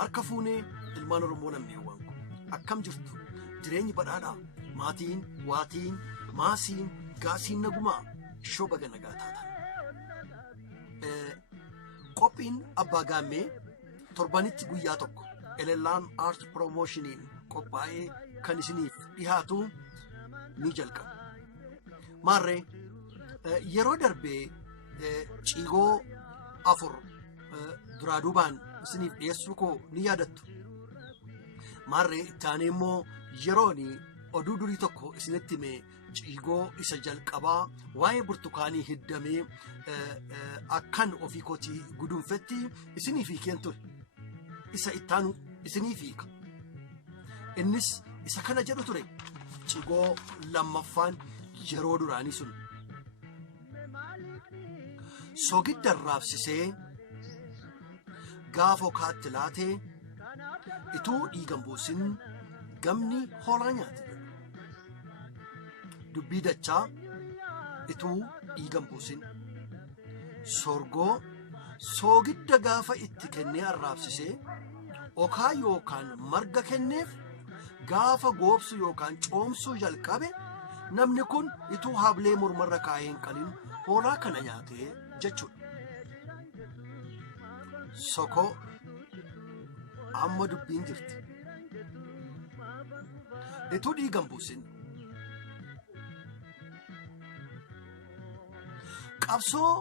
harka fuunee ilmaan Oromoo lammiiwwan kun akkam jirtu jireenyi badhaadhaa maatiin waatiin maasiin gaasiin nagumaa shoo baga nagaa taatan. Qophiin abbaa gaammee torbanitti guyyaa tokko Elellaan Art Promotioniin qophaa'ee kan isiniif dhihaatu ni jalqaba. Maarree yeroo darbee ciigoo 4 duraa duubaan isiniif dhiyeessuu koo ni yaadattu. Maarree itti aanee immoo yerooni oduu durii tokko isinitti himee ciigoo isa jalqabaa waa'ee burtukaanii hiddamee akkan ofii kootii gudunfetti isiniif hiikeen ture. Isa ittaanu isiniif hiika. Innis isa kana jedhu ture ciigoo lammaffaan yeroo duraanii sun. Soogidda raabsisee gaafa kaatti laatee ituu dhiigan buusin gamni hoolaa nyaate. Dubbii dachaa ituu dhiigan buusin. Sorgoo soogidda gaafa itti kennee arraabsisee okaa yookaan marga kenneef gaafa goobsu yookaan coomsuu jalqabe namni kun ituu hablee mormarra kaa'ee hin qalin hoolaa kana nyaatee jechuudha. Sokoo amma dubbiin jirti. Ituu dhiigan buusin. Qabsoo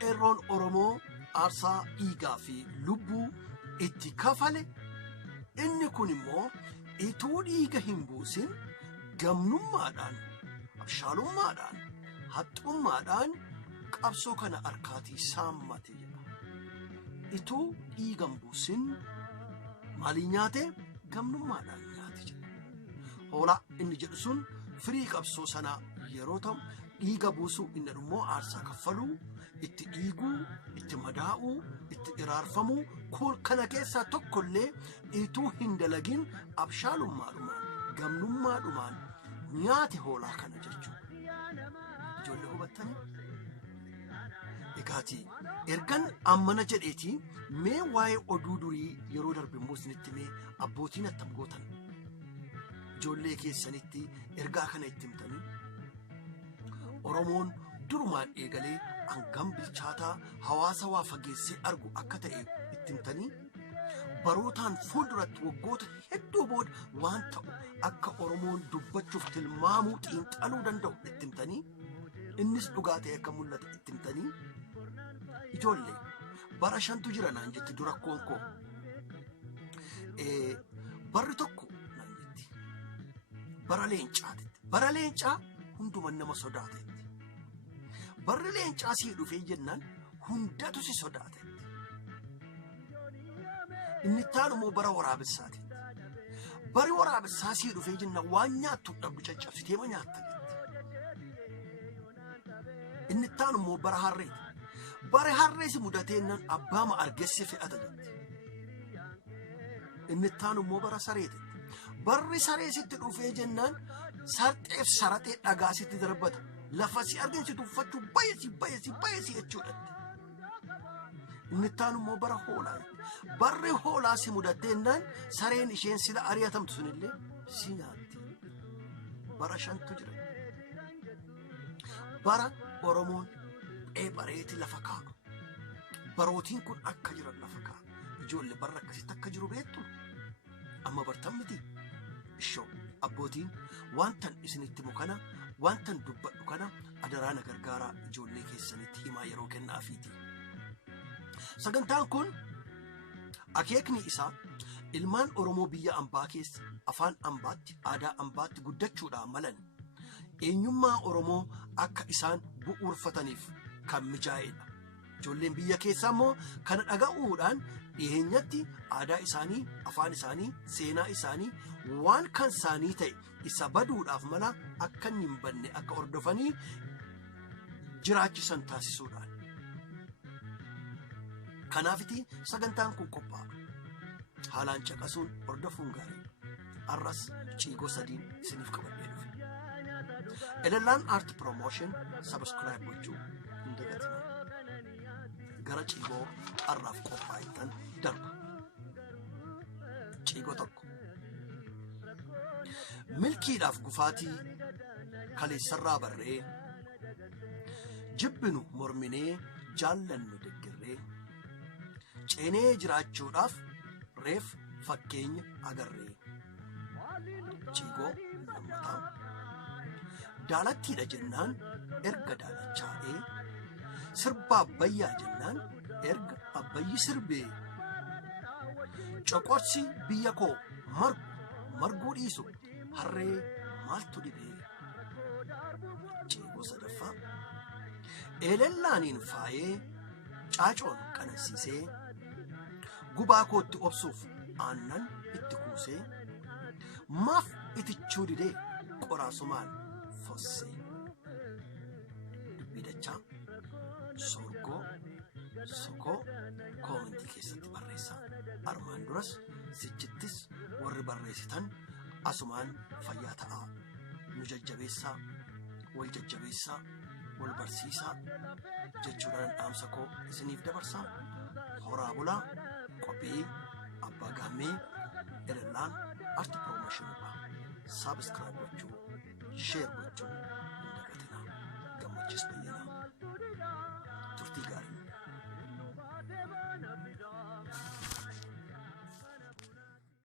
qeerroon Oromoo aarsaa dhiigaa fi lubbuu itti kafale inni kun immoo ituu dhiiga hin buusin gamnummaadhaan, abshaalummaadhaan, haxxummaadhaan qabsoo kana harkaatii saammate jedha. Ituu dhiigan buusin maalii nyaate? Gamnummaadhaan nyaate jedha. Hoolaa inni jedhu sun firii qabsoo sanaa yeroo ta'u dhiiga buusuu inni immoo aarsaa kaffaluu, itti dhiiguu, itti madaa'uu, itti iraarfamuu kun kana keessaa tokkollee ituu hin dalagin abshaalummaadhumaan, gamnummaadhumaan nyaate hoolaa kana jechuudha. Ijoollee hubattanii? Egaati ergan ammana jedheetii mee waa'ee oduu durii yeroo darbe immoo isinitti mee abbootiin attam gootan ijoollee keessanitti ergaa kana itti himtanii Oromoon durumaan eegalee hangam bilchaataa hawaasa waa fageessee argu akka ta'e itti himtanii barootaan fuulduratti waggoota hedduu booda waan ta'u akka Oromoon dubbachuuf tilmaamuu xiinxaluu danda'u itti himtanii innis dhugaa ta'e akka mul'ate itti himtanii ijoollee bara 5tu jira naan jetti dura koonkoo barri tokko naan jetti bara leencaatetti bara leencaa hunduman nama sodaatetti barri leencaa sii dhufee jennaan hundatu si sodaatetti inni taan immoo bara waraabessaatetti bari waraabessaa sii dhufee jennaan waan nyaattu dhabdu caccabsitee ma nyaatta inni taan immoo bara harreeti bara harreesi mudateennan abbaama argesse fe'ata jetti inni taan immoo bara sareeti barri sareesitti dhufee jennaan sarxeef saraxee dhagaasitti darbata lafa si arginsitu uffachuu bayesi jechuudha. Inni taan immoo bara hoolaa barri hoolaa si mudateennan sareen isheen sila ari'atamtu sunillee si nyaatti. Bara 5tu jira. Bara Oromoon bareeti lafa kaa'u. Barootiin kun akka jiran lafa kaa'u. Ijoollee barra akkasitti akka jiru beektu amma bartan miti. Ishoo abbootiin wantan isinitti mukana wantan dubbadhu kana adaraan gargaaraa ijoollee keessanitti himaa yeroo kennaafiiti. Sagantaan kun akeekni isaa ilmaan Oromoo biyya ambaa keessa afaan ambaatti aadaa ambaatti guddachuudhaan malan eenyummaa Oromoo akka isaan bu'uurfataniif kan mijaa'edha. Ijoolleen biyya keessaa immoo kana dhaga'uudhaan dhiheenyatti aadaa isaanii, afaan isaanii, seenaa isaanii waan kan isaanii ta'e isa baduudhaaf mala akka hin banne akka hordofanii jiraachisan taasisuudhaan. Kanaafiti sagantaan kun qophaa'a. Haalaan caqasuun hordofuun gaarii. Arras ciigoo 3 isiniif qabadhee dhufe. Elellaan Art Promotion subscribe gochuu hin dagatinaa. Gara ciigoo arraaf qophaa'ettan darba. ciigoo tokko. Milkiidhaaf gufaatii kaleessarraa barree jibbinu morminee jaallannu deggirree ceenee jiraachuudhaaf reef fakkeenya agarree. Ciigoo lammataa. Daalattiidha jennaan erga daalachaa'ee sirba abbayyaa jennaan erga abbayyi sirbee coqorsi biyya koo marguu dhiisu harree maaltu dhibee. Ciigoo sadaffaa. Eelellaaniin faayee caacoon qanansiisee gubaa kootti obsuuf aannan itti kuusee maaf itichuu didee qoraasumaan fossee. Dubbii dachaa sorgoo sokoo koomentii keessatti barreessaa. Armaan duras sichittis warri barreessitan asumaan fayyaa ta'aa, nu jajjabeessaa, wal jajjabeessaa, wal barsiisaa jechuudhaan dhaamsa koo isiniif dabarsaa. Horaa bulaa. Qophii abbaa gaamee Elallaan Art Promotion Subscribe gochuu, share gochuu